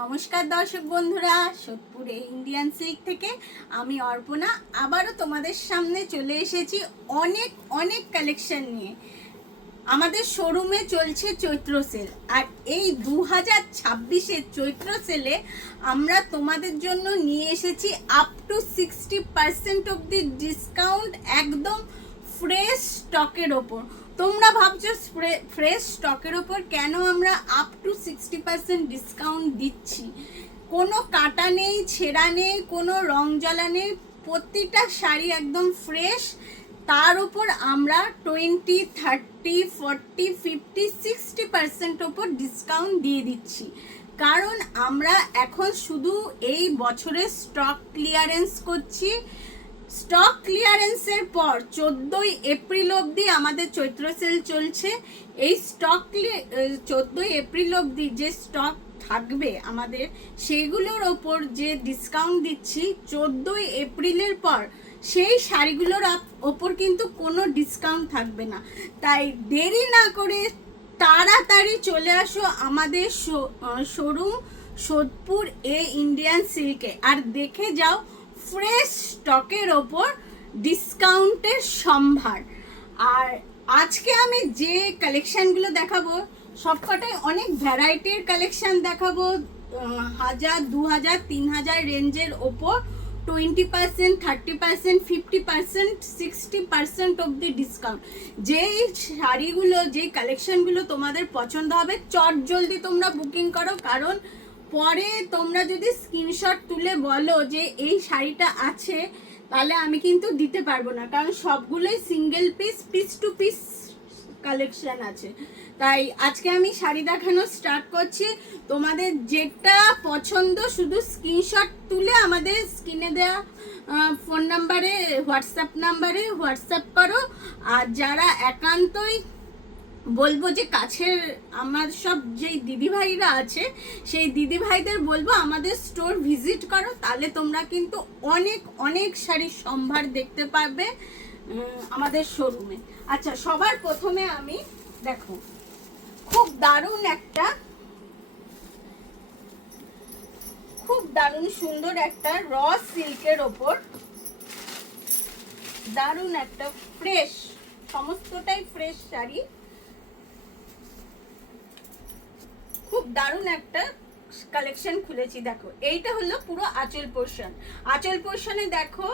নমস্কার দর্শক বন্ধুরা, সোদপুরে ইন্ডিয়ান সিল্ক থেকে আমি অর্পণা আবারও তোমাদের সামনে চলে এসেছি অনেক অনেক কালেকশন নিয়ে। আমাদের শোরুমে চলছে চৈত্র সেল, আর এই 2026-এর চৈত্র সেলে আমরা তোমাদের জন্য নিয়ে এসেছি আপ টু 60% অবধি ডিসকাউন্ট, একদম ফ্রেশ স্টকের ওপর। তোমরা ভাবছো ফ্রেশ স্টকের ওপর কেন আমরা আপ টু 60% ডিসকাউন্ট দিচ্ছি। কোনো কাটা নেই, ছেঁড়া নেই, কোনো রং জ্বালা নেই, প্রতিটা শাড়ি একদম ফ্রেশ। তার উপর আমরা 20, 30, 40, 50, 60% ওপর ডিসকাউন্ট দিয়ে দিচ্ছি, কারণ আমরা এখন শুধু এই বছরের স্টক ক্লিয়ারেন্স করছি। স্টক ক্লিয়ারেন্সের পর 14ই এপ্রিল অবধি আমাদের চৈত্র সেল চলছে। এই স্টক 14ই এপ্রিল অবধি যে স্টক থাকবে আমাদের, সেগুলোর ওপর যে ডিসকাউন্ট দিচ্ছি 14ই এপ্রিলের পর সেই শাড়িগুলোর ওপর কিন্তু কোনো ডিসকাউন্ট থাকবে না। তাই দেরি না করে তাড়াতাড়ি চলে আসো আমাদের শোরুম সোদপুর ইন্ডিয়ান সিল্কে, আর দেখে যাও ফ্রেশ স্টকের ওপর ডিসকাউন্টের সম্ভার। আর আজকে আমি যে কালেকশানগুলো দেখাবো সবকটাই অনেক ভ্যারাইটির কালেকশান দেখাবো। 1000, 2000, 3000 রেঞ্জের ওপর 20%, 30%, 50%, 60% অবধি ডিসকাউন্ট। যেই শাড়িগুলো, যেই কালেকশানগুলো তোমাদের পছন্দ হবে চট জলদি তোমরা বুকিং করো, কারণ পরে তোমরা যদি স্ক্রিনশট তুলে বলো যে এই শাড়িটা আছে, তাহলে আমি কিন্তু দিতে পারবো না, কারণ সবগুলোই single piece two piece collection আছে। তাই আজকে আমি শাড়ি দেখানো স্টার্ট করছি। তোমাদের যেটা পছন্দ শুধু স্ক্রিনশট তুলে আমাদের স্ক্রিনে দেওয়া ফোন নাম্বারে, হোয়াটসঅ্যাপ নাম্বারে হোয়াটসঅ্যাপ করো। আর যারা একান্তই বলবো যে কাছের আমার সব যেই দিদিভাইরা আছে, সেই দিদিভাইদের বলবো আমাদের স্টোর ভিজিট করো, তাহলে তোমরা কিন্তু অনেক অনেক শাড়ির সম্ভার দেখতে পাবে আমাদের শোরুমে। আচ্ছা, সবার প্রথমে আমি দেখো খুব দারুণ সুন্দর একটা র সিল্কের ওপর দারুণ একটা ফ্রেশ, সমস্তটাই ফ্রেশ শাড়ি, খুব দারুণ একটা কালেকশন খুলেছি। দেখো এইটা হলো পুরো আঁচল পোর্শন। আঁচল পোর্শনে দেখো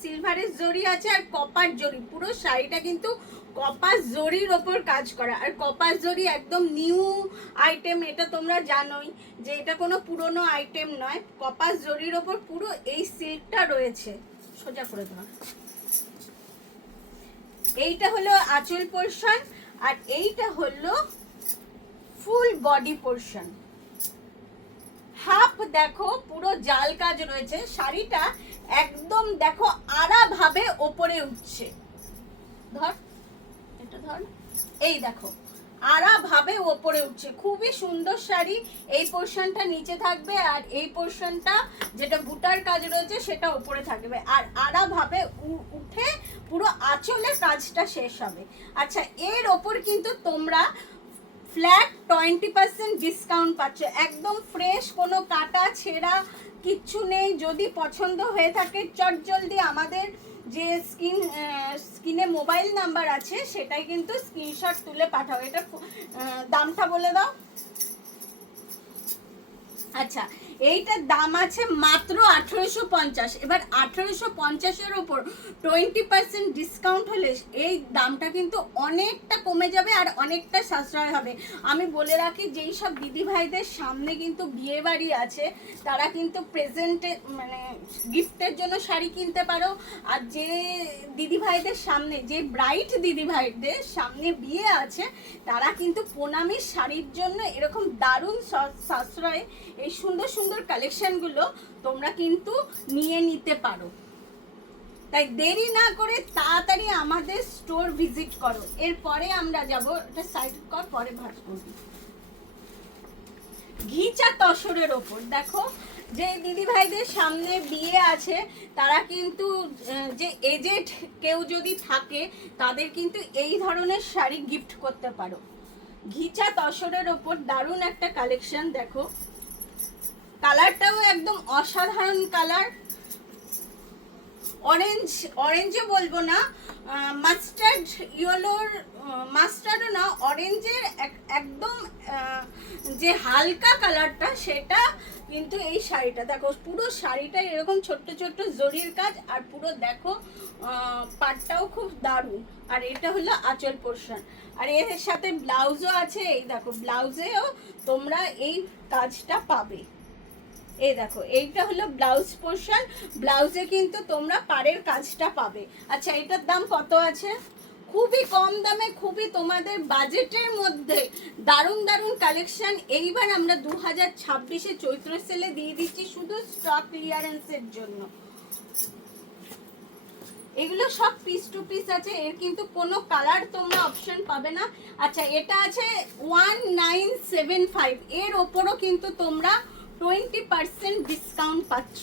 সিলভারের জরি আছে আর কপার জরি। পুরো শাড়িটা কিন্তু কপার জরির ওপর কাজ করা, আর কপার জরি একদম নিউ আইটেম, এটা তোমরা জানোই যে এটা কোনো পুরনো আইটেম নয়। কপার জরির ওপর পুরো এই সিল্কটা রয়েছে। সোজা করে দেওয়া। এইটা হলো আঁচল পোর্শন, আর এইটা হলো ফুল বডি পোর্শন। হাফ দেখো পুরো জাল কাজ রয়েছে। শাড়িটা একদম দেখো আড়া ভাবে ওপরে উঠছে। ধর এটা ধর, এই দেখো আড়া ভাবে ওপরে উঠছে, খুবই সুন্দর শাড়ি। এই পোর্শনটা নিচে থাকবে, আর এই পোর্শনটা যেটা বুটার কাজ রয়েছে সেটা ওপরে থাকবে, আর আড়া ভাবে উঠে পুরো আঁচলের কাজটা শেষ হবে। আচ্ছা, এর ওপর কিন্তু তোমরা ফ্ল্যাট 20% ডিসকাউন্ট পাচ্ছ, একদম ফ্রেশ, কোনো কাটা ছেঁড়া কিচ্ছু নেই। যদি পছন্দ হয়ে থাকে চট জলদি আমাদের যে স্ক্রিনে মোবাইল নাম্বার আছে সেটাই কিন্তু স্ক্রিনশট তুলে পাঠাও। এটা দামটা বলে দাও। আচ্ছা, এইটার দাম আছে মাত্র 1850। এবার 1850-এর ওপর 20% ডিসকাউন্ট হলে এই দামটা কিন্তু অনেকটা কমে যাবে আর অনেকটা সাশ্রয় হবে। আমি বলে রাখি, যেই সব দিদিভাইদের সামনে কিন্তু বিয়ে বাড়ি আছে তারা কিন্তু প্রেজেন্টে মানে গিফটের জন্য শাড়ি কিনতে পারো। আর যে দিদিভাইদের সামনে, যে ব্রাইট দিদিভাইদের সামনে বিয়ে আছে, তারা কিন্তু প্রণামীর শাড়ির জন্য এরকম দারুণ সাশ্রয় এই সুন্দর সুন্দর কালেকশনগুলো তোমরা কিন্তু নিয়ে নিতে পারো। তাই দেরি না করে তাড়াতাড়ি আমাদের স্টোর ভিজিট করো। এরপরে আমরা যাব, এটা সাইড কর, পরে ভাঁজ করবি। ঘিচা তসরের ওপর দেখো, যে দিদিভাইদের সামনে বিয়ে আছে তারা কিন্তু, যে এজেড কেউ যদি থাকে তাদের কিন্তু এই ধরনের শাড়ি গিফট করতে পারো। ঘিচা তসরের ওপর দারুণ একটা কালেকশন দেখো, কালারটাও একদম অসাধারণ কালার। অরেঞ্জও বলবো না, মাস্টার্ড ইয়েলোর, মাস্টার্ডও না, অরেঞ্জের একদম যে হালকা কালারটা সেটা কিন্তু এই শাড়িটা। দেখো পুরো শাড়িটা এরকম ছোট্ট ছোট্ট জরির কাজ, আর পুরো দেখো পাটটাও খুব দারুণ। আর এটা হলো আঁচল পোর্শন, আর এর সাথে ব্লাউজও আছে। এই দেখো ব্লাউজেও তোমরা এই কাজটা পাবে। এই দেখো এইটা হলো ব্লাউজ পোর্শন, ব্লাউজে কিন্তু তোমরা পাড়ের কাজটা পাবে। আচ্ছা এটার দাম কত আছে? খুবই কম দামে, খুবই তোমাদের বাজেটের মধ্যে দারুণ দারুণ কালেকশন এইবার আমরা 2026-এ চৈত্র সেলে দিয়ে দিচ্ছি শুধু স্টক ক্লিয়ারেন্সের জন্য। এগুলো সব পিস টু পিস আছে, এর কিন্তু কোনো কালার তোমরা অপশন পাবে না। আচ্ছা এটা আছে 1975, এর ওপরও কিন্তু তোমরা 20% ডিসকাউন্ট পাচ্ছ।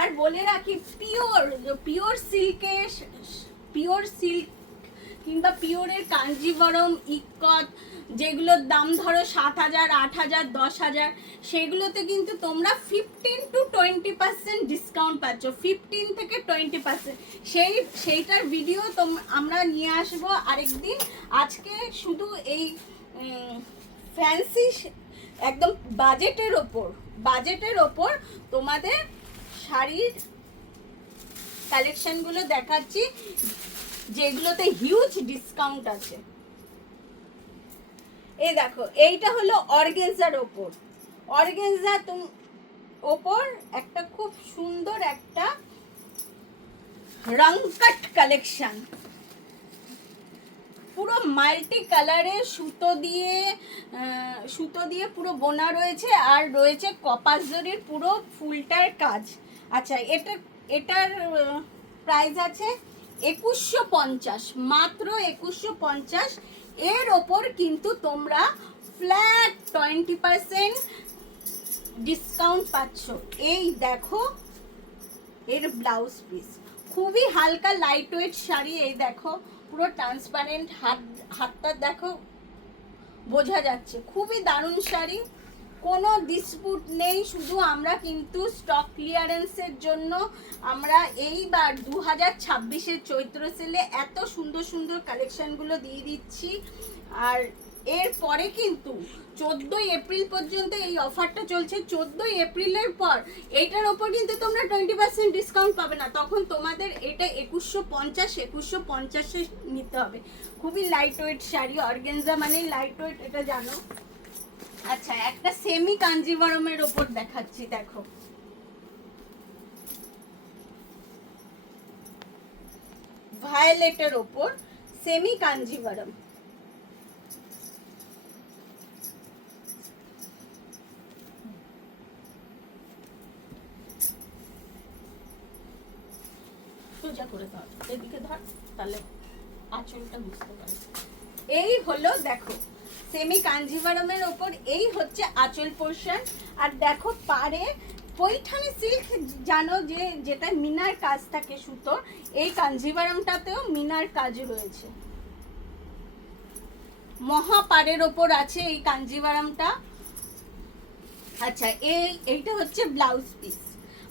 আর বলে রাখি পিওর সিল্ক কিংবা পিওরের কাঞ্জিবরম, ইক্কত, যেগুলোর দাম ধরো 7,000, 8,000, 10,000, সেগুলোতে কিন্তু তোমরা 15 to 20% ডিসকাউন্ট পাচ্ছ। 15 থেকে 20%। সেইটার ভিডিও আমরা নিয়ে আসবো আরেকদিন। আজকে শুধু এই ফ্যান্সি একদম বাজেটের ওপর তোমাদের শাড়ির কালেকশনগুলো দেখাচ্ছি, যেগুলোতে হিউজ ডিসকাউন্ট আছে। এই দেখো এইটা হলো অর্গেনজার ওপর, ওপর একটা খুব সুন্দর একটা রংকাট কালেকশন, পুরো মাল্টি কালারের সুতো দিয়ে পুরো বোনা রয়েছে, আর রয়েছে কপাস জরির পুরো ফুলটার কাজ। আচ্ছা এটার প্রাইস আছে 2150, মাত্র 2150। এর ওপর কিন্তু তোমরা ফ্ল্যাট 20% ডিসকাউন্ট পাচ্ছ। এই দেখো এর ব্লাউজ পিস, খুবই হালকা লাইট ওয়েট শাড়ি। এই দেখো পুরো ট্রান্সপারেন্ট, হাতটা দেখো বোঝা যাচ্ছে, খুবই দারুণ শাড়ি, কোনো ডিসপুট নেই। শুধু আমরা কিন্তু স্টক ক্লিয়ারেন্সের জন্য আমরা এইবার 2026-এর চৈত্র সেলে এত সুন্দর সুন্দর কালেকশনগুলো দিয়ে দিচ্ছি। আর এরপরে কিন্তু 14ই এপ্রিল পর্যন্ত এই অফারটা চলছে। 14ই এপ্রিলের পর এইটার ওপর কিন্তু তোমরা 20% ডিসকাউন্ট পাবে না, তখন তোমাদের এটা 2150 নিতে হবে। খুবই লাইট ওয়েট শাড়ি, অর্গানজা মানে লাইট ওয়েট, এটা জানো। আচ্ছা একটা সেমি কাঞ্জিভারমের ওপর দেখাচ্ছি, দেখো ভায়োলেটের ওপর সেমি কাঞ্জিভারম। সোজা করে ধর, এদিকে ধর, তাহলে আঁচলটা বুঝতে পারবে। এই হলো দেখো সেমি কাঞ্জিভারমের ওপর, এই হচ্ছে আঁচল পোর্শন। আর দেখো পারে পৈঠানি সিল্ক, জানো যে যেটা মিনার কাজ থাকে সুতোর, এই কাঞ্জিভারমটাতেও মিনার কাজ রয়েছে। মহাপাড়ের ওপর আছে এই কাঞ্জিভারমটা। আচ্ছা এইটা হচ্ছে ব্লাউজ পিস।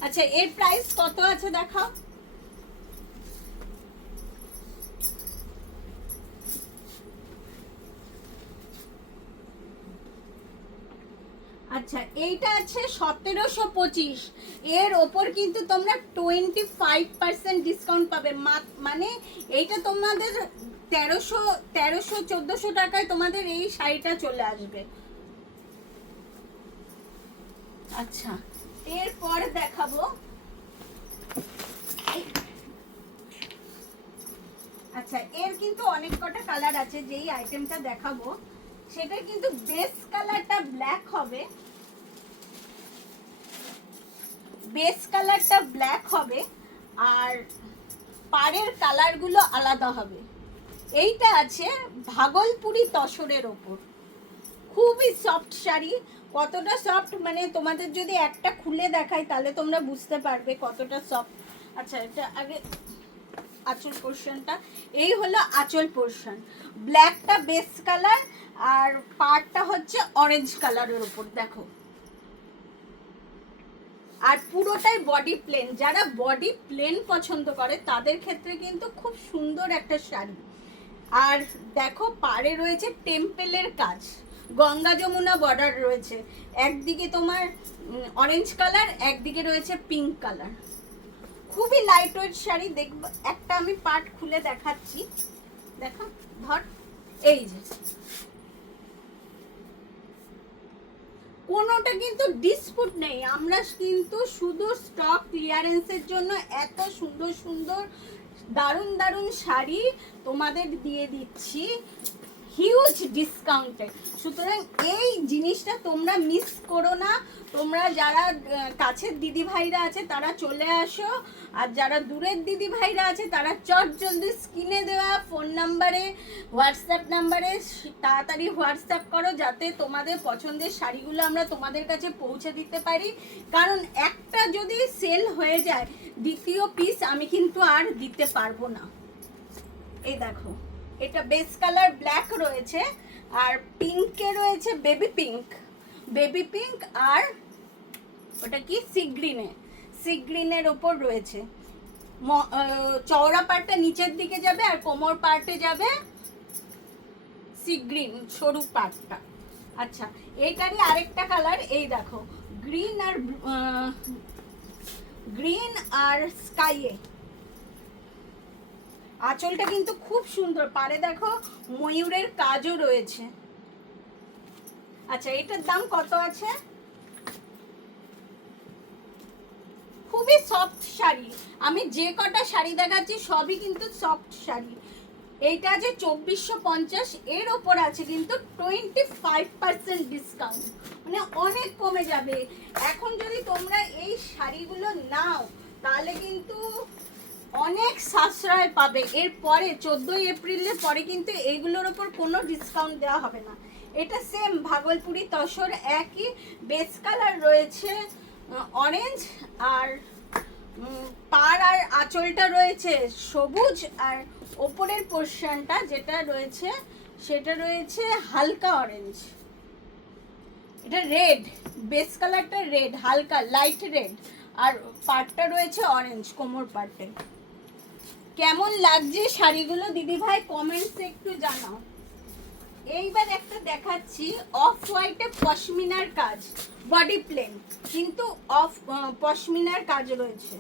আচ্ছা এর প্রাইস কত আছে দেখাও। আচ্ছা এইটা আছে 1725, এর ওপর কিন্তু তোমরা 25% ডিসকাউন্ট পাবে। মানে এইটা তোমাদের 1300-1400 টাকায় তোমাদের এই শাড়িটা চলে আসবে। আচ্ছা এরপর দেখাবো, আচ্ছা এর কিন্তু অনেক কটা কালার আছে। যেই আইটেমটা দেখাবো সেটা কিন্তু বেস কালারটা ব্ল্যাক হবে, আর পাড়ের কালারগুলো আলাদা হবে। এইটা আছে ভাগলপুরি তসরের ওপর, খুবই সফট শাড়ি। কতটা সফট মানে তোমাদের যদি একটা খুলে দেখাই তাহলে তোমরা বুঝতে পারবে কতটা সফট। আচ্ছা এটা আগে আঁচল পোর্শনটা, এই হলো আঁচল পোর্শন, ব্ল্যাকটা বেস কালার আর পাড়টা হচ্ছে অরেঞ্জ কালারের উপর। দেখো আর পুরোটাই বডি প্লেন। যারা বডি প্লেন পছন্দ করে তাদের ক্ষেত্রে কিন্তু খুব সুন্দর একটা শাড়ি। আর দেখো পাড়ে রয়েছে টেম্পেলের কাজ, গঙ্গা যমুনা বর্ডার রয়েছে, একদিকে তোমার অরেঞ্জ কালার, একদিকে রয়েছে পিঙ্ক কালার। খুবই লাইট ওয়েট শাড়ি। দেখবো একটা আমি পার্ট খুলে দেখাচ্ছি, দেখো ধর, এই যে কোনোটা কিন্তু ডিসপুট নেই। আমরা কিন্তু শুধু স্টক ক্লিয়ারেন্সের জন্য এত সুন্দর সুন্দর দারুণ দারুণ শাড়ি তোমাদের দিয়ে দিচ্ছি হিউজ ডিসকাউন্টে। সুতরাং এই জিনিসটা তোমরা মিস করো না। তোমরা যারা কাছের দিদি ভাইরা আছে তারা চলে আসো, আর যারা দূরের দিদি ভাইরা আছে তারা চট জলদি স্ক্রিনে দেওয়া ফোন নাম্বারে, হোয়াটসঅ্যাপ নাম্বারে তাড়াতাড়ি হোয়াটসঅ্যাপ করো, যাতে তোমাদের পছন্দের শাড়িগুলো আমরা তোমাদের কাছে পৌঁছে দিতে পারি। কারণ একটা যদি সেল হয়ে যায়, দ্বিতীয় পিস আমি কিন্তু আর দিতে পারবো না। এই দেখো, এটা বেস কালার ব্ল্যাক রয়েছে, আর পিঙ্কে রয়েছে বেবি পিঙ্ক, বেবি পিঙ্ক, আর ওটা কি সি গ্রিনে, সি গ্রিনের ওপর রয়েছে। চওড়া পার্টটা নিচের দিকে যাবে আর কোমর পার্টে যাবে সি গ্রিন সরু পার্টটা। আচ্ছা, এইটারই আরেকটা কালার, এই দেখো গ্রিন আর স্কাইয়ে। আঁচলটা কিন্তু খুব সুন্দর, পারে দেখো ময়ূরের কাজও রয়েছে। আচ্ছা, এটার দাম কত আছে? খুবই সফট শাড়ি। আমি যে কটা শাড়ি দেখাচ্ছি সবই কিন্তু সফট শাড়ি। এইটা যে 2450, এর ওপর আছে কিন্তু 25% ডিসকাউন্ট, মানে অনেক কমে যাবে। এখন যদি তোমরা এই শাড়িগুলো নাও তাহলে কিন্তু অনেক সাশ্রয় পাবে। এরপরে 14 এপ্রিলের পরে কিন্তু এইগুলোর ওপর কোনো ডিসকাউন্ট দেওয়া হবে না। এটা সেম ভাগলপুরি তসর, একই বেস কালার রয়েছে অরেঞ্জ, আর পাড় আর আঁচলটা রয়েছে সবুজ, আর ওপরের পোর্শনটা যেটা রয়েছে সেটা রয়েছে হালকা অরেঞ্জ। এটা রেড, বেস কালারটা রেড, হালকা লাইট রেড, আর পাড়টা রয়েছে অরেঞ্জ কোমর পার্টে। কেমন লাগছে শাড়িগুলো দিদি ভাই কমেন্টসে একটু জানাও। এইবার একটা দেখাচ্ছি অফ হোয়াইটে পশমিনার কাজ, বডি প্লেন কিন্তু অফ পশমিনার কাজ রয়েছে।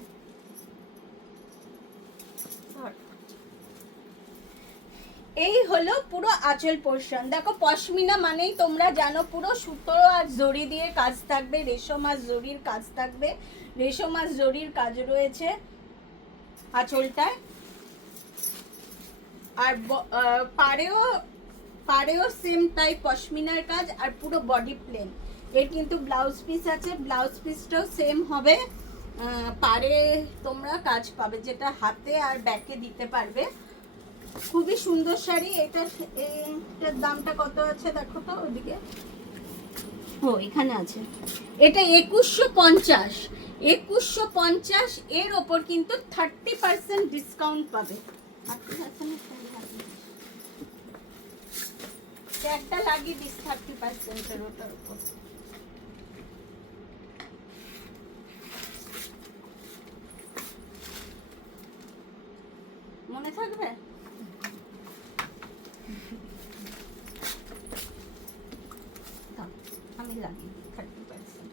এই হলো পুরো আঁচল পোর্শন। দেখো পশমিনা মানেই তোমরা জানো পুরো সুতো আর জড়ি দিয়ে কাজ থাকবে, রেশম আর জড়ির কাজ থাকবে, রেশম আর জড়ির কাজ রয়েছে আঁচলটায়। আর পাড়েও সেম তাই পশমিনার কাজ, আর পুরো বডি প্লেন। এর কিন্তু ব্লাউজ পিস আছে, ব্লাউজ পিসটাও সেম হবে। পাড়ে তোমরা কাজ পাবে, যেটা হাতে আর ব্যাকে দিতে পারবে। খুবই সুন্দর শাড়ি। এটার দামটা কত আছে দেখো তো, ওদিকে ও এখানে আছে। এটা 2150, 2150। এর ওপর কিন্তু 30% ডিসকাউন্ট পাবে। একটা লাগিয়ে দিস 30% ওটার উপর। মনে থাকবে? আমি লাগিয়ে দিই 30%।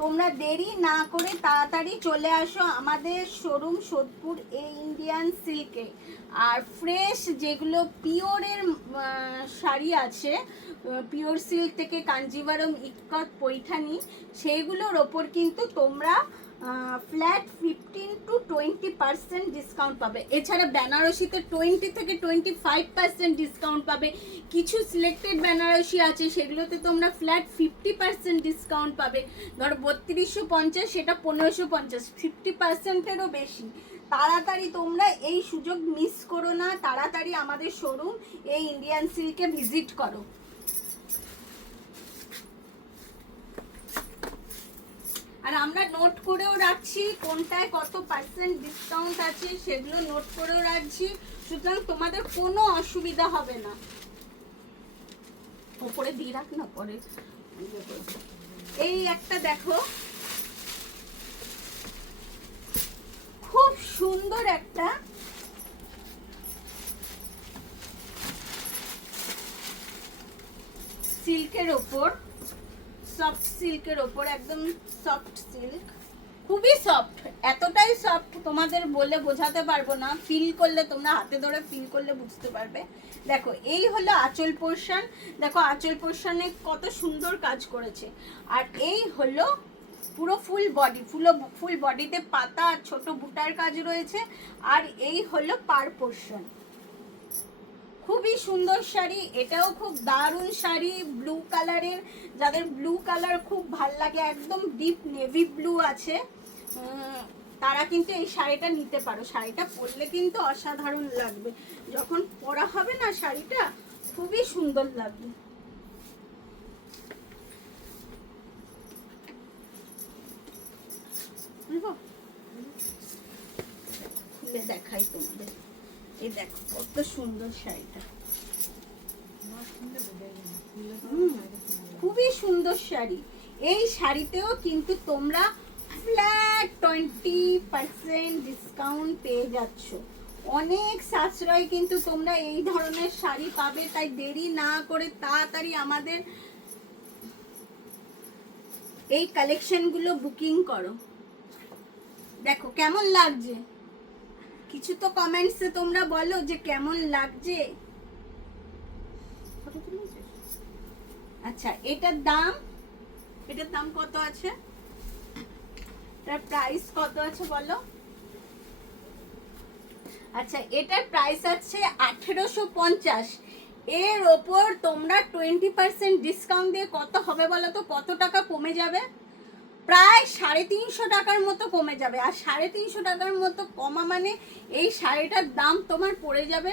তোমরা দেরি না করে তাড়াতাড়ি চলে আসো আমাদের শোরুম সোদপুর এই ইন্ডিয়ান সিল্কে। আর ফ্রেশ যেগুলো পিওরের শাড়ি আছে, পিওর সিল্ক থেকে কাঞ্জিভারম, ইক্কত, পৈঠানি, সেইগুলোর ওপর কিন্তু তোমরা ফ্ল্যাট 15 to 20% ডিসকাউন্ট পাবে। এছাড়া বেনারসিতে 20 থেকে 25% ডিসকাউন্ট পাবে। কিছু সিলেক্টেড বেনারসি আছে সেগুলোতে তোমরা ফ্ল্যাট 50% ডিসকাউন্ট পাবে। ধরো 3250, সেটা 1550, 50%-এরও বেশি। তাড়াতাড়ি তোমরা এই সুযোগ মিস করো না, তাড়াতাড়ি আমাদের শোরুম এই ইন্ডিয়ান সিল্কে ভিজিট করো। আর আমরা নোট করেও রাখছি কোনটায় কত পার্সেন্ট ডিসকাউন্ট আছে, সেগুলো নোট করেও রাখছি। সুতরাং তোমাদের কোনো অসুবিধা হবে না। ওপরে দিয়ে রাখ না, পরে। এই একটা দেখো, সুন্দর একটা সিল্কের ওপর, সফট সিল্কের ওপর, একদম সফট সিল্ক, খুবই সফট, এতটাই সফট তোমাদের বলে বোঝাতে পারবো না, ফিল করলে তোমরা হাতে ধরে ফিল করলে বুঝতে পারবে। দেখো এই হলো আঁচল পোর্শন, দেখো আঁচল পোর্শনে কত সুন্দর কাজ করেছে। আর এই হলো পুরো ফুল বডি, ফুল বডিতে পাতা আর ছোট বুটার কাজ রয়েছে। আর এই হলো পার পোর্শন, খুবই সুন্দর শাড়ি, এটাও খুব দারুণ শাড়ি, ব্লু কালারের, যাদের ব্লু কালার খুব ভাল লাগে, একদম ডিপ নেভি ব্লু আছে, তারা কিন্তু এই শাড়িটা নিতে পারো। শাড়িটা পরলে কিন্তু অসাধারণ লাগবে, যখন পরা হবে না শাড়িটা খুবই সুন্দর লাগবে। খুলে দেখাই তোমাদের, এই দেখো কত সুন্দর শাড়িটা, খুবই সুন্দর শাড়ি। এই শাড়িতেও কিন্তু তোমরা ফ্ল্যাট 20% ডিসকাউন্ট পেয়ে যাচ্ছ, অনেক সাশ্রয় কিন্তু তোমরা এই ধরনের শাড়ি পাবে। তাই দেরি না করে তাড়াতাড়ি আমাদের এই কালেকশনগুলো বুকিং করো। দেখো কেমন লাগছে, কিছু তো কমেন্টসে তোমরা বলো যে কেমন লাগছে। আচ্ছা এটার দাম কত আছে, এটার প্রাইস কত আছে বলো। আচ্ছা এটার প্রাইস আছে 1850, এর ওপর তোমরা 20% ডিসকাউন্ট দিয়ে কত হবে বলো তো, কত টাকা কমে যাবে? প্রায় 350 টাকার মতো কমে যাবে। আর 350 টাকার মতো কমা মানে এই শাড়িটার দাম তোমার পড়ে যাবে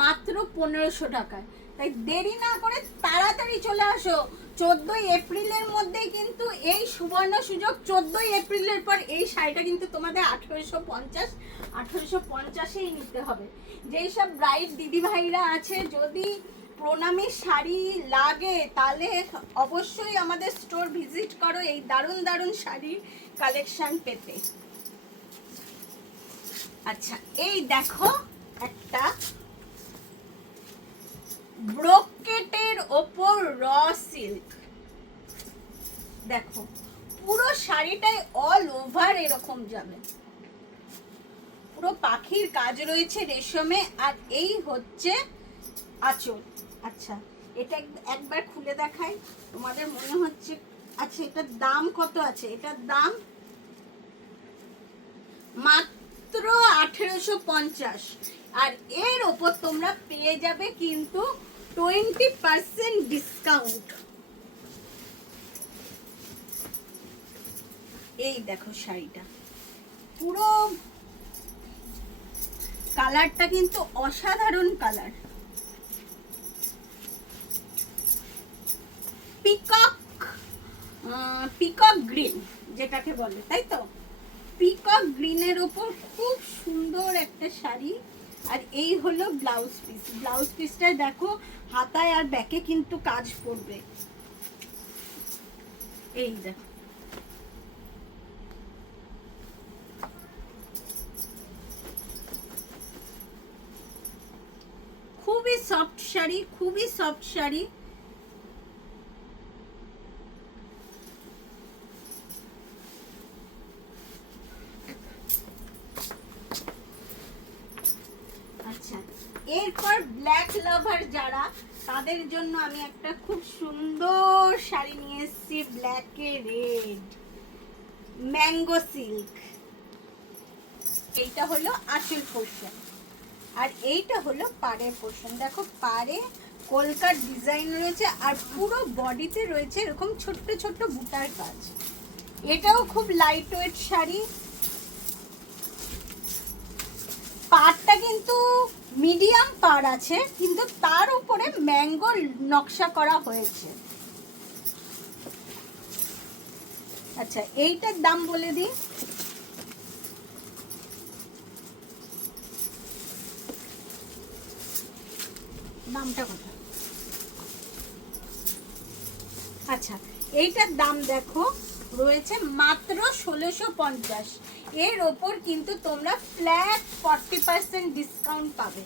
মাত্র 1500 টাকায়। তাই দেরি না করে তাড়াতাড়ি চলে আসো। 14ই এপ্রিলের মধ্যেই কিন্তু এই সুবর্ণ সুযোগ, 14ই এপ্রিলের পর এই শাড়িটা কিন্তু তোমাদের 1850-1850-এই নিতে হবে। যেই সব ব্রাইড দিদি ভাইরা আছে, যদি প্রণামীর শাড়ি লাগে তাহলে অবশ্যই আমাদের স্টোর ভিজিট করো এই দারুণ দারুণ শাড়ির কালেকশন পেতে। আচ্ছা এই দেখো একটা ব্রোকেটের ওপর র সিল্ক, দেখো পুরো শাড়িটাই অল ওভার এরকম যাবে, পুরো পাখির কাজ রয়েছে রেশমে। আর এই হচ্ছে আঁচল। আচ্ছা এটা একবার খুলে দেখাই, তোমাদের মনে হচ্ছে। আচ্ছা এটার দাম কত আছে, এটার দাম মাত্র 1850, আর এর ওপর তোমরা পেয়ে যাবে কিন্তু 20% ডিসকাউন্ট। এই দেখো শাড়িটা, পুরো কালারটা কিন্তু অসাধারণ কালার, পিকক গ্রিন যেটাকে বলে, তাই তো, পিকক গ্রিনের ওপর খুব সুন্দর একটা শাড়ি। আর এই হলো ব্লাউজ পিস, ব্লাউজ পিসটায় দেখো হাতায় আর ব্যাকে কিন্তু কাজ পড়বে, এই দেখো খুবই সফট শাড়ি, খুবই সফট শাড়ি। আচ্ছা এরপর ব্ল্যাক লাভার যারা, তাদের জন্য আমি একটা খুব সুন্দর শাড়ি নিয়ে এসেছি, ব্ল্যাকে রেড ম্যাঙ্গো সিল্ক। এইটা হলো আঁচল পোর্শন, আর এইটা হলো পাড়ের পোর্শন। দেখো পাড়ে কলকার ডিজাইন রয়েছে, আর পুরো বডিতে রয়েছে এরকম ছোট্ট ছোট্ট বুটার কাজ। এটাও খুব লাইট ওয়েট শাড়ি, পাড়টা কিন্তু মিডিয়াম পাড় আছে, কিন্তু তার উপরে ম্যাঙ্গো নকশা করা হয়েছে। আচ্ছা এইটার দাম বলে দিই, দামটা কত? আচ্ছা এইটার দাম দেখো রয়েছে মাত্র 1650। এর ওপর কিন্তু তোমরা ফ্ল্যাট 40% ডিসকাউন্ট পাবে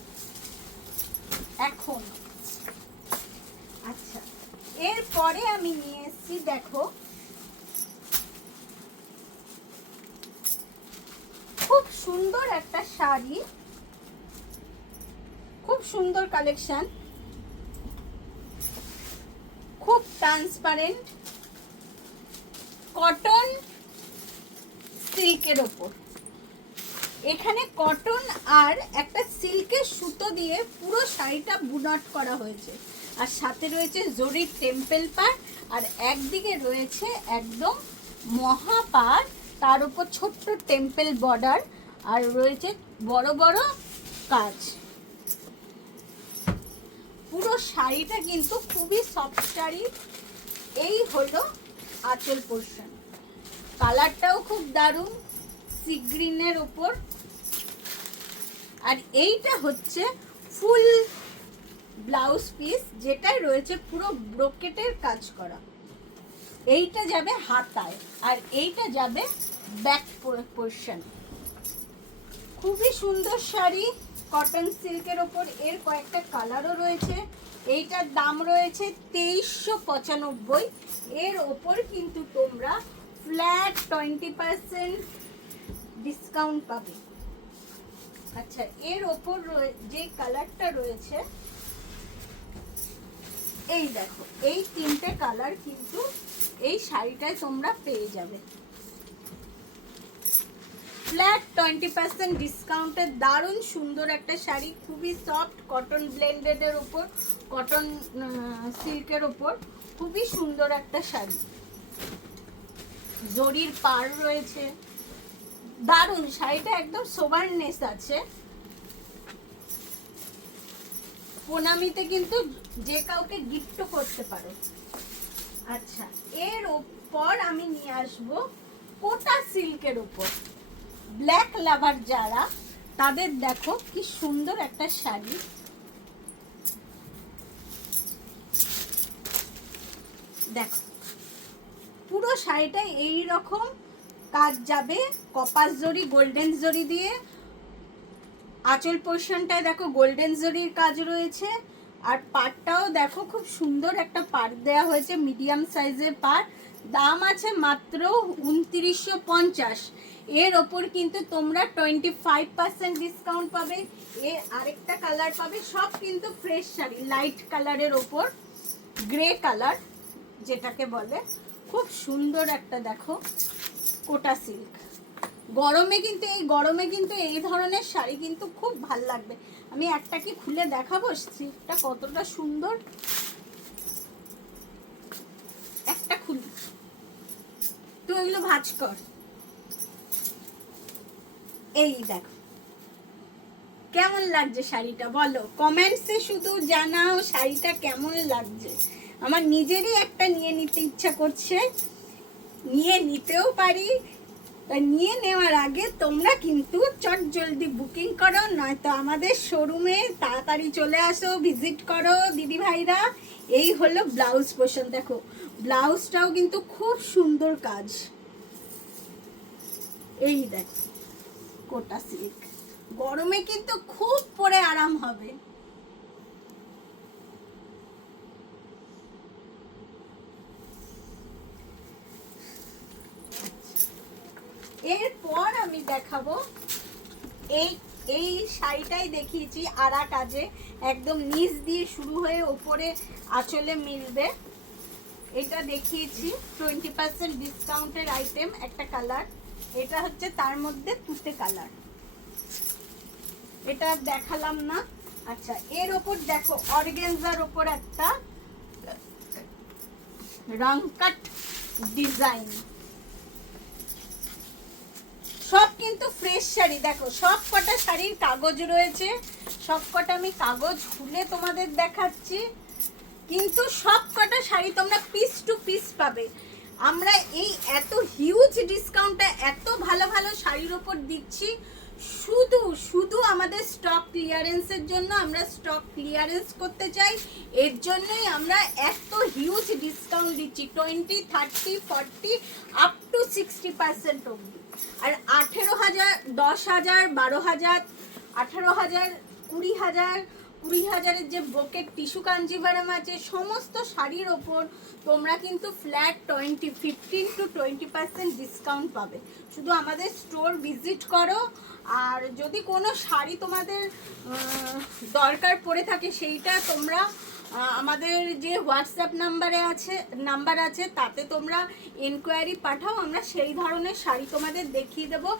এখন। আচ্ছা, এরপরে আমি নিয়ে এসেছি দেখো খুব সুন্দর একটা শাড়ি, খুব সুন্দর কালেকশন, খুব ট্রান্সপারেন্ট কটন সিল্কের ওপর। এখানে কটন আর একটা সিল্কের সুতো দিয়ে পুরো শাড়িটা বুনট করা হয়েছে, আর সাথে রয়েছে জরির টেম্পল পাড়, আর একদিকে রয়েছে একদম মহাপাড়, তার উপর ছোট্ট টেম্পল বর্ডার, আর রয়েছে বড় বড় কাজ। পুরো শাড়িটা কিন্তু খুবই সফট শাড়ি। এই হলো আঁচল পোর্শন, কালারটাও খুব দারুণ সি গ্রিনের ওপর। আর এইটা হচ্ছে ফুল ব্লাউজ পিস, যেটাই রয়েছে পুরো ব্রোকেটের কাজ করা। এইটা যাবে হাতায়, আর এইটা যাবে ব্যাক পোর্শন। খুবই সুন্দর শাড়ি, কটন সিল্কের ওপর। এর কয়েকটা কালারও রয়েছে। এইটার দাম রয়েছে 2395। এর ওপর কিন্তু তোমরা ফ্ল্যাট 20% ডিসকাউন্ট পাবে। আচ্ছা, এর ওপর যে কালারটা রয়েছে, এই দেখো, এই তিনটে কালার কিন্তু এই শাড়িটায় তোমরা পেয়ে যাবে ফ্ল্যাট 20% ডিসকাউন্টে। দারুণ সুন্দর একটা শাড়ি, খুবই সফট কটন ব্লেন্ডেডের ওপর, কটন সিল্কের ওপর, খুবই সুন্দর একটা শাড়ি। জরির পাড় রয়েছে, দারুণ শাড়িটা, একদম সোবারনেস আছে। প্রণামীতে কিন্তু যে কাউকে গিফটও করতে পারো। আচ্ছা, এর ওপর আমি নিয়ে আসবো কোটা সিল্কের ওপর। ব্ল্যাক লাভার যারা, তাদের দেখো কি সুন্দর একটা শাড়ি। দেখো পুরো শাড়িটা এই রকম কাজ যাবে, কপাস জরি গোল্ডেন জরি দিয়ে। আঁচল পোর্শনটায় দেখো গোল্ডেন জরির কাজ রয়েছে, আর পাড়টাও দেখো খুব সুন্দর একটা পাড় দেওয়া হয়েছে, মিডিয়াম সাইজের পাড়। দাম আছে মাত্র 2950। এর ওপর কিন্তু তোমরা 25% ডিসকাউন্ট পাবে। এর আরেকটা কালার পাবে, সব কিন্তু ফ্রেশ শাড়ি, লাইট কালারের ওপর গ্রে কালার যেটাকে বলে। খুব সুন্দর একটা দেখো কোটা সিল্ক। গরমে কিন্তু এই ধরনের শাড়ি কিন্তু খুব ভাল লাগবে। আমি একটা কি খুলে দেখাবো সিল্কটা কতটা সুন্দর। একটা খুলি, তুই এগুলো ভাঁজ কর। এই দেখো কেমন লাগছে শাড়িটা, বলো কমেন্টসে শুধু জানাও শাড়িটা কেমন লাগছে। আমার নিজেরই একটা নিয়ে নিতে ইচ্ছা করছে, নিয়ে নিতেও পারি। নিয়ে নেওয়ার আগে তোমরা কিন্তু চট জলদি বুকিং করো, নয়তো আমাদের শোরুমে তাড়াতাড়ি চলে আসো, ভিজিট করো দিদি ভাইরা। এই হলো ব্লাউজ পোর্শন, দেখো ব্লাউজটাও কিন্তু খুব সুন্দর কাজ। এই দেখো কোটা সিল্ক, গরমে কিন্তু খুব পরে আরাম হবে। এরপর আমি দেখাবো এই শাড়িটাই দেখিয়েছি আরা কাজে, একদম নিচ দিয়ে শুরু হয়ে ওপরে আঁচলে মিলবে। এটা দেখিয়েছি 20% ডিসকাউন্টের আইটেম, একটা কালার। এটা হচ্ছে তার মধ্যে তুতে কালার, এটা দেখালাম না। আচ্ছা, এর ওপর দেখো অর্গানজার ওপর একটা রংকাট ডিজাইন। সব কিন্তু ফ্রেশ শাড়ি, দেখো সব কটা শাড়ির কাগজ রয়েছে, সব কটা আমি কাগজ খুলে তোমাদের দেখাচ্ছি। কিন্তু সব কটা শাড়ি তোমরা পিস টু পিস পাবে। আমরা এই এত হিউজ ডিসকাউন্টে এত ভালো ভালো শাড়ির ওপর দিচ্ছি শুধু আমাদের স্টক ক্লিয়ারেন্সের জন্য। আমরা স্টক ক্লিয়ারেন্স করতে চাই, এর জন্যই আমরা এত হিউজ ডিসকাউন্ট দিচ্ছি, 20, 30, 40 আপ টু 60% অবধি। আর 18,000, 10,000, 12,000, 18,000, 20,000, 20,000-এর যে ব্রোকেট টিস্যু কাঞ্জিভারাম আছে, সমস্ত শাড়ির ওপর তোমরা কিন্তু ফ্ল্যাট 15 to 20% ডিসকাউন্ট পাবে। শুধু আমাদের স্টোর ভিজিট করো, আর যদি কোনো শাড়ি তোমাদের দরকার পড়ে থাকে সেইটা তোমরা আমাদের যে হোয়াটসঅ্যাপ নাম্বার আছে তাতে তোমরা এনকোয়ারি পাঠাও, আমরা সেই ধরনের শাড়ি তোমাদের দেখিয়ে দেবো।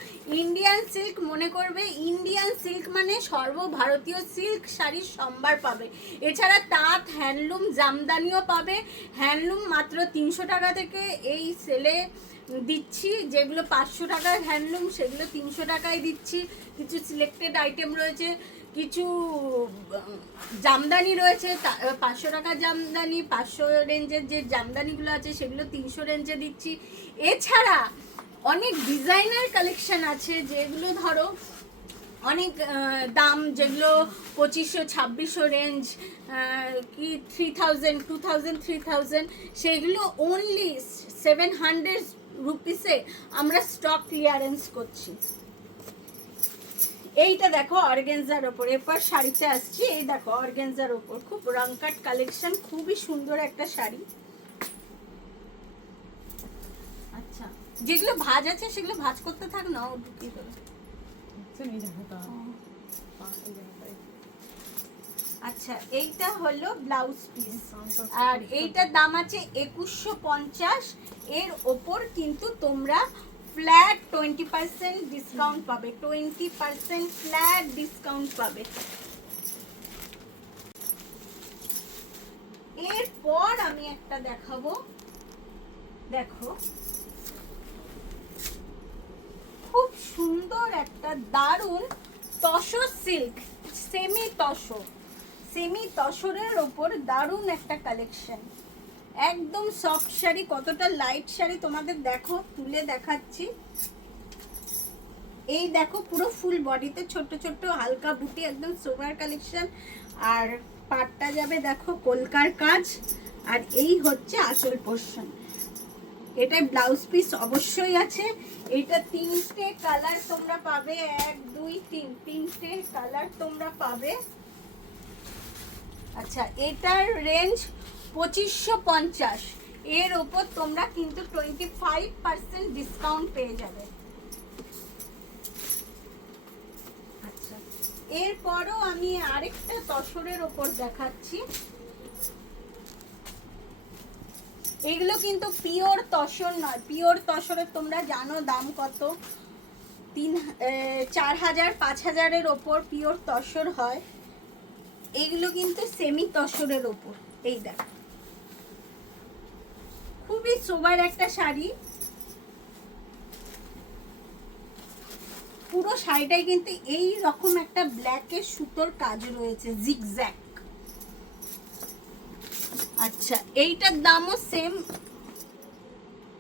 ইন্ডিয়ান সিল্ক মনে করবে, ইন্ডিয়ান সিল্ক মানে সর্বভারতীয় সিল্ক শাড়ির সম্ভার পাবে। এছাড়া তাঁত, হ্যান্ডলুম, জামদানিও পাবে। হ্যান্ডলুম মাত্র 300 টাকা থেকে এই সেলে দিচ্ছি, যেগুলো 500 টাকার হ্যান্ডলুম সেগুলো 300 টাকায় দিচ্ছি। কিছু সিলেক্টেড আইটেম রয়েছে, কিছু জামদানি রয়েছে 500 টাকার জামদানি, 500 রেঞ্জের যে জামদানিগুলো আছে সেগুলো 300 রেঞ্জে দিচ্ছি। এছাড়া অনেক ডিজাইনার কালেকশন আছে যেগুলো ধরো অনেক দাম, যেগুলো 2500-2600 রেঞ্জ, কি 3000, 2000, 3000, সেগুলো অনলি 700 রুপিসে আমরা স্টক ক্লিয়ারেন্স করছি। এইটা দেখো অর্গানজার ওপর, এরপর শাড়িতে আসছি। এই দেখো অর্গানজার ওপর খুব রংকাট কালেকশন, খুবই সুন্দর একটা শাড়ি। আচ্ছা, যেগুলো ভাঁজ আছে সেগুলো ভাঁজ করতে থাক না, ও ঢুকিয়ে দেবে। আচ্ছা, এইটা হলো ব্লাউজ পিস, আর এইটার দাম আছে 2150। এর ওপর কিন্তু তোমরা ফ্ল্যাট 20% ডিসকাউন্ট পাবে, 20% ফ্ল্যাট ডিসকাউন্ট পাবে। এরপর আমি একটা দেখাবো, দেখো খুব সুন্দর একটা দারুণ তসর সিল্ক, সেমি তসরের ওপর দারুণ একটা কালেকশন, একদম সফট শাড়ি। কতটা লাইট শাড়ি তোমাদের দেখো তুলে দেখাচ্ছি। এই দেখো পুরো ফুল বডিতে ছোট ছোট হালকা বুটি, একদম সোবার কালেকশন। আর পাটটা যাবে দেখো কলকার কাজ, আর এই হচ্ছে আঁচল পোর্শন। এটাই ব্লাউজ পিস অবশ্যই আছে। এটা 3টে কালার তোমরা পাবে, 1 2 3, 3টে কালার তোমরা পাবে। আচ্ছা, এটার রেঞ্জ 2550। এর ওপর তোমরা কিন্তু 25% ডিসকাউন্ট পেয়ে যাবে। আচ্ছা, এরপরও আমি আরেকটা তসরের ওপর দেখাচ্ছি। এগুলো কিন্তু পিওর তসর নয়, পিওর তসরের তোমরা জানো দাম কত, 4000, 5000-এর ওপর পিওর তসর হয়। এগুলো কিন্তু সেমি তসরের ওপর। এই দেখো খুবই সোবার একটা শাড়ি, পুরো শাড়িটাই কিন্তু এই রকম একটা ব্ল্যাকের সুতোর কাজ রয়েছে, জিগজ্যাগ। আচ্ছা, এইটার দামও সেম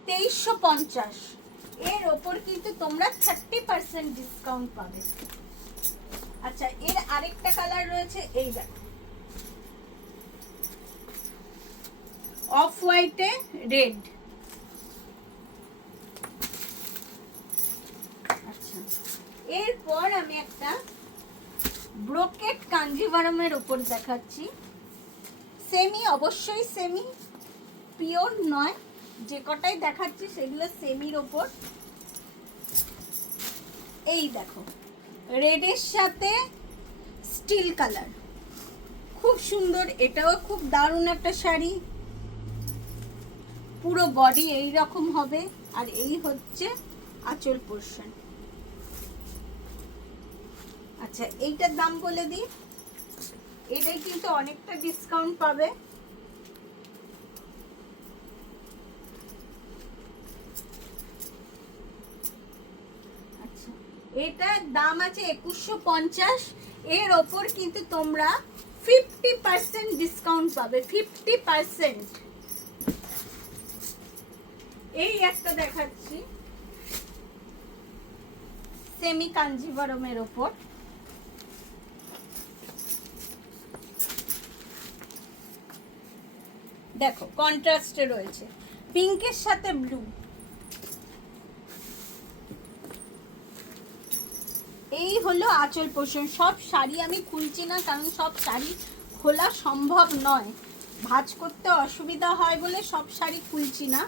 2350। এর ওপর কিন্তু তোমরা 30% ডিসকাউন্ট পাবে। আচ্ছা, এর আরেকটা কালার রয়েছে, এই দেখো অফ হোয়াইটে রেড। আচ্ছা, এরপর আমি একটা ব্রোকেট কাঞ্জিভারামের ওপর দেখাচ্ছি। সেমি, অবশ্যই সেমি, পিওর নয়। যে কটাই দেখাচ্ছি সেগুলো সেমির ওপর। এই দেখো রেডের সাথে স্টিল কালার, খুব সুন্দর। এটাও খুব দারুণ একটা শাড়ি, পুরো বডি এই রকম হবে, আর এই হচ্ছে আঁচল পোর্শন। আচ্ছা, এইটার দাম বলে দিই, এটাই কিন্তু অনেকটা ডিসকাউন্ট পাবে। আচ্ছা, এটার দাম আছে 2150। এর ওপর কিন্তু তোমরা 50% ডিসকাউন্ট পাবে, 50%। এই একটা দেখাচ্ছি সেমি কাঞ্জিভারমের ওপর, দেখো কন্ট্রাস্টে রয়েছে পিঙ্কের সাথে ব্লু। এই হলো আঁচল পোর্শন। সব শাড়ি আমি খুলছি না, কারণ সব শাড়ি খোলা সম্ভব নয়, ভাঁজ করতে অসুবিধা হয় বলে সব শাড়ি খুলছি না।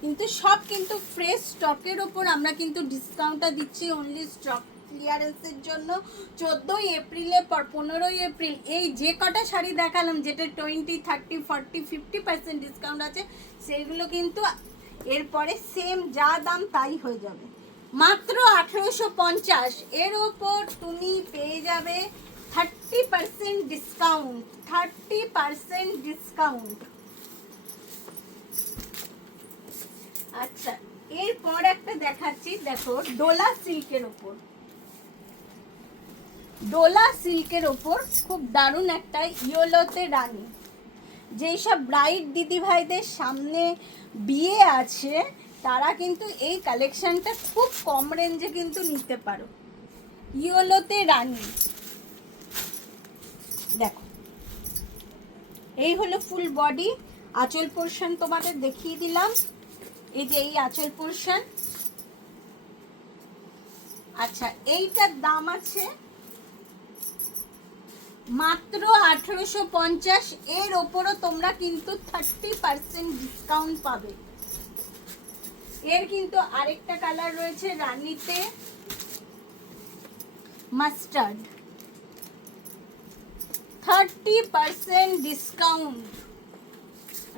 কিন্তু সব কিন্তু ফ্রেশ স্টকের ওপর আমরা কিন্তু ডিসকাউন্টটা দিচ্ছি অনলি স্টক ক্লিয়ারেন্সের জন্য। 14ই এপ্রিলে 15ই এপ্রিল এই যে কটা শাড়ি দেখালাম, যেটা 20, 30, 40, 50% ডিসকাউন্ট আছে, সেগুলো কিন্তু এরপরে সেম যা দাম তাই হয়ে যাবে। মাত্র 1850, এর ওপর তুমি পেয়ে যাবে 30% ডিসকাউন্ট, 30% ডিসকাউন্ট। আচ্ছা, এরপর একটা দেখাচ্ছি, দেখো ডোলা সিল্কের ওপর। ডোলা সিল্কের ওপর খুব দারুণ একটা ইয়েলোতে রানী। যেই সব ব্রাইড দিদি ভাইদের সামনে বিয়ে আছে, তারা কিন্তু এই কালেকশনটা খুব কম রেঞ্জে কিন্তু নিতে পারো। ইয়েলোতে রানী, দেখো এই হলো ফুল বডি। আঁচল পোর্শন তোমাদের দেখিয়ে দিলাম, এই যে এই আঁচল পোর্শন। আচ্ছা, এইটার দাম আছে মাত্র 1850, এর ওপরও তোমরা কিন্তু 30% ডিসকাউন্ট পাবে। এর কিন্তু আরেকটা কালার রয়েছে রানীতে মাস্টার্ড, 30% ডিসকাউন্ট।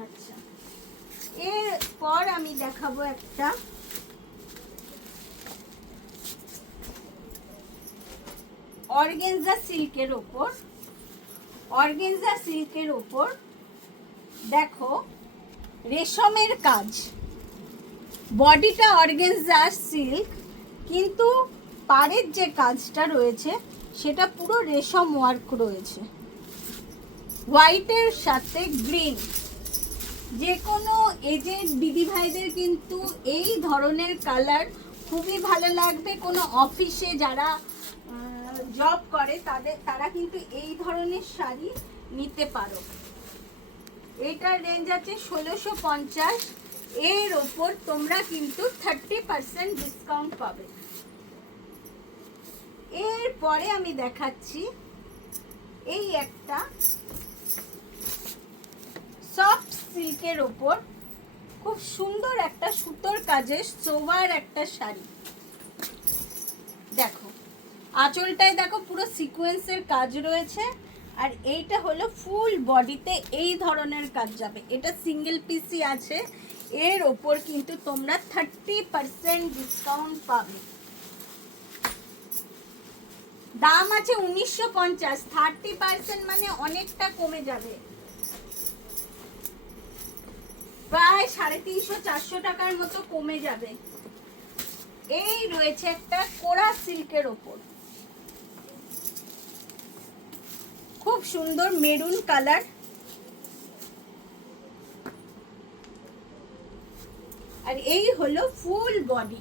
আচ্ছা, এরপর আমি দেখাবো একটা অর্গেনজা সিল্কের ওপর। অর্গেনজা সিল্কের ওপর দেখো রেশমের কাজ, বডিটা অর্গেনজা সিল্ক, কিন্তু পাড়ের যে কাজটা রয়েছে সেটা পুরো রেশম ওয়ার্ক রয়েছে, হোয়াইটের সাথে গ্রিন। যে কোনো এজেড দিদি ভাইদের কিন্তু এই ধরনের কালার খুবই ভালো লাগবে। কোনো অফিসে যারা জব করে তারা কিন্তু এই ধরনের শাড়ি নিতে পারো। এটার রেঞ্জ আছে 1650, এর ওপর তোমরা কিন্তু 30% ডিসকাউন্ট পাবে। এরপরে আমি দেখাচ্ছি এই একটা সফট সিল্কের ওপর খুব সুন্দর একটা সুতোর কাজের সোবার একটা শাড়ি। দেখো আঁচলটায় দেখো পুরো সিকোয়েন্সের কাজ রয়েছে, আর এইটা হলো ফুল বডিতে এই ধরনের কাজ যাবে। এটা সিঙ্গেল পিসি আছে, এর ওপর কিন্তু তোমরা 30% ডিসকাউন্ট পাবে। দাম আছে 1950, 30% মানে অনেকটা কমে যাবে, প্রায় 350-400 টাকার মতো কমে যাবে। এই রয়েছে একটা কোরা সিল্কের ওপর, খুব সুন্দর মেরুন কালার। আর এই হলো ফুল বডি।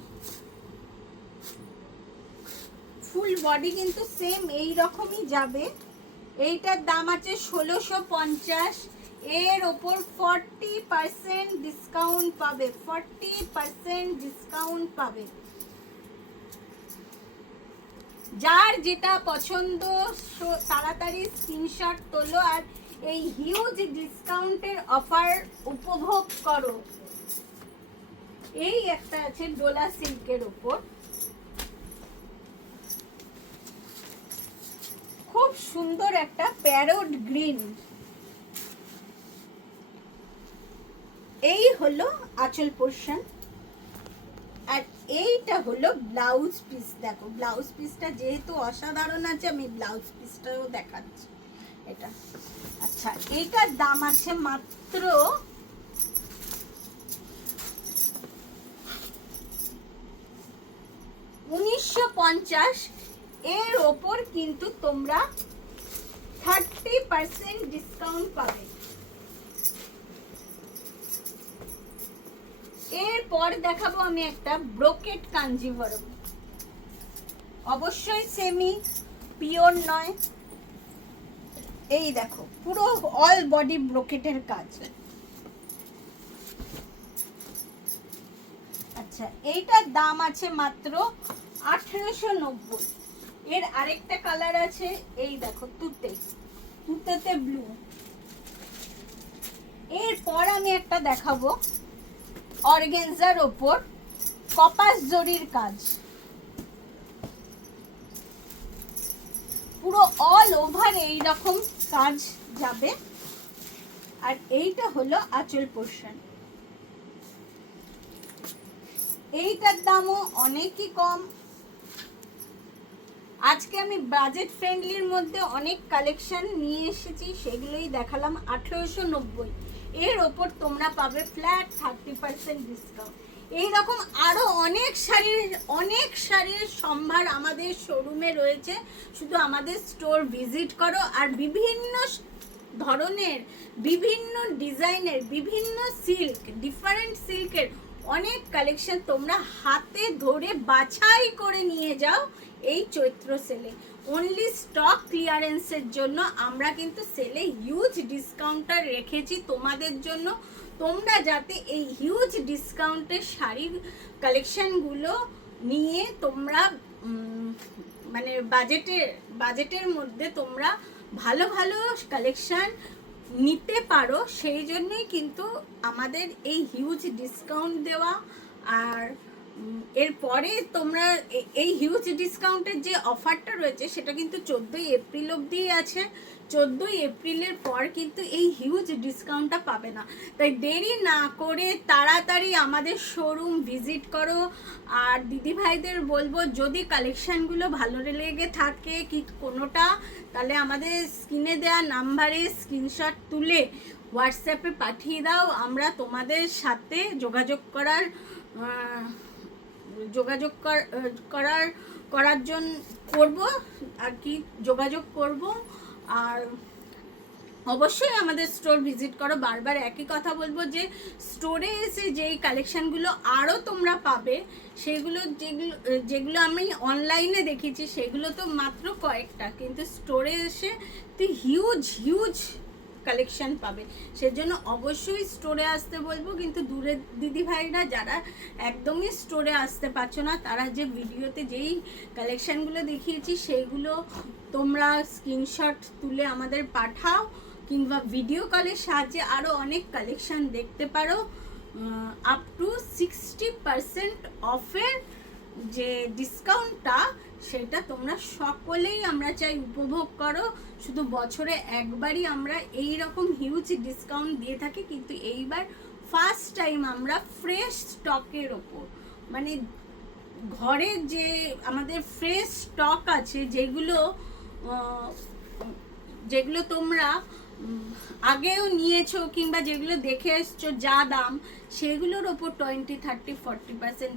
ফুল বডি কিন্তু সেম এই রকমই যাবে। এইটার দাম আছে 1650, এর ওপর 40% ডিসকাউন্ট পাবে, 40% ডিসকাউন্ট পাবে। যার যেটা পছন্দ তাড়াতাড়ি স্ক্রিনশট তোলো আর এই হিউজ ডিসকাউন্টের অফার উপভোগ করো। এই একটা আছে ডোলা সিল্কের উপর, খুব সুন্দর একটা প্যারোট গ্রিন। এই হলো আঁচল পোর্শন, আর এইটা হলো ব্লাউজ পিস। দেখো ব্লাউজ পিসটা যেহেতু অসাধারণ আছে, আমি ব্লাউজ পিসটাও দেখাচ্ছি এটা। আচ্ছা, এইটার দাম আছে মাত্র 1950, এর ওপর কিন্তু তোমরা 30% ডিসকাউন্ট পাবে। এরপর দেখাবো আমি একটা ব্রোকেট কাঞ্জিভরম, অবশ্যই সেমি পিওর নয়। এই দেখো পুরো অল বডি ব্রোকেটের কাজ। আচ্ছা, এইটার দাম আছে মাত্র 1890, এর আরেকটা কালার আছে, এই দেখো তুতেতে ব্লু। এরপর আমি একটা দেখাবো অর্গানজার ওপর কপাস জরির কাজ, পুরো অল ওভার এইরকম কাজ যাবে। আর এইটা হলো আঁচল পোর্শন। এইটার দামও অনেকই কম। আজকে আমি বাজেট ফ্রেন্ডলির মধ্যে অনেক কালেকশন নিয়ে এসেছি, সেগুলোই দেখালাম। 1890 এর ওপর তোমরা পাবে ফ্ল্যাট 30% ডিসকাউন্ট। এইরকম আরো অনেক শাড়ির সম্ভার আমাদের শোরুমে রয়েছে। শুধু আমাদের স্টোর ভিজিট করো, আর বিভিন্ন ধরনের, বিভিন্ন ডিজাইনের, বিভিন্ন সিল্ক, ডিফারেন্ট সিল্কের অনেক কালেকশন তোমরা হাতে ধরে বাছাই করে নিয়ে যাও এই চৈত্র সেলে। অনলি স্টক ক্লিয়ারেন্সের জন্য আমরা কিন্তু সেলে হিউজ ডিসকাউন্টার রেখেছি তোমাদের জন্য। তোমরা যাতে এই হিউজ ডিসকাউন্টের শাড়ির কালেকশনগুলো নিয়ে তোমরা মানে বাজেটের মধ্যে তোমরা ভালো ভালো কালেকশন নিতে পারো, সেই জন্যই কিন্তু আমাদের এই হিউজ ডিসকাউন্ট দেওয়া। আর এরপরে তোমরা এই হিউজ ডিসকাউন্টের যে অফারটা রয়েছে সেটা কিন্তু 14ই এপ্রিল অবধি আছে। 14ই এপ্রিলের পর কিন্তু এই হিউজ ডিসকাউন্টটা পাবে না। তাই দেরি না করে তাড়াতাড়ি আমাদের শোরুম ভিজিট করো। আর দিদিভাইদের বলবো, যদি কালেকশানগুলো ভালো লেগে থাকে কি কোনোটা, তাহলে আমাদের স্ক্রিনে দেওয়া নাম্বারে স্ক্রিনশট তুলে হোয়াটসঅ্যাপে পাঠিয়ে দাও। আমরা তোমাদের সাথে যোগাযোগ করার জন্য করব আর কি, যোগাযোগ করব। আর অবশ্যই আমাদের স্টোর ভিজিট করো। বারবার একই কথা বলবো যে স্টোরে এসে যেই কালেকশানগুলো আরও তোমরা পাবে, সেগুলো যেগুলো আমি অনলাইনে দেখেছি সেগুলো তো মাত্র কয়েকটা, কিন্তু স্টোরে এসে তুই হিউজ কালেকশন পাবে। সেজন্য অবশ্যই স্টোরে আসতে বলবো। কিন্তু দূরের দিদিভাইরা যারা একদমই স্টোরে আসতে পারছো না, তারা যে ভিডিওতে যেই কালেকশানগুলো দেখিয়েছি সেইগুলো তোমরা স্ক্রিনশট তুলে আমাদের পাঠাও, কিংবা ভিডিও কলের সাহায্যে আরও অনেক কালেকশান দেখতে পারো। আপ টু 60% অফের যে ডিসকাউন্টটা, সেটা তোমরা সকলেই আমরা চাই উপভোগ করো। শুধু বছরে একবারই আমরা এই রকম হিউজ ডিসকাউন্ট দিয়ে থাকি, কিন্তু এইবার ফার্স্ট টাইম আমরা ফ্রেশ স্টকের ওপর, মানে ঘরে যে আমাদের ফ্রেশ স্টক আছে, যেগুলো তোমরা আগেও নিয়েছো কিংবা যেগুলো দেখে এসছো যা দাম, সেগুলোর ওপর 20, 30, 40%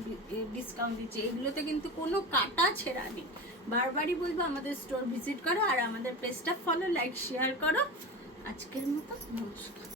ডিসকাউন্ট দিচ্ছে। এগুলোতে কিন্তু কোনো কাটা ছেঁড়া নেই। বারবারই বলবো আমাদের স্টোর ভিজিট করো আর আমাদের পেজটা ফলো, লাইক, শেয়ার করো। আজকের মতো নমস্কার।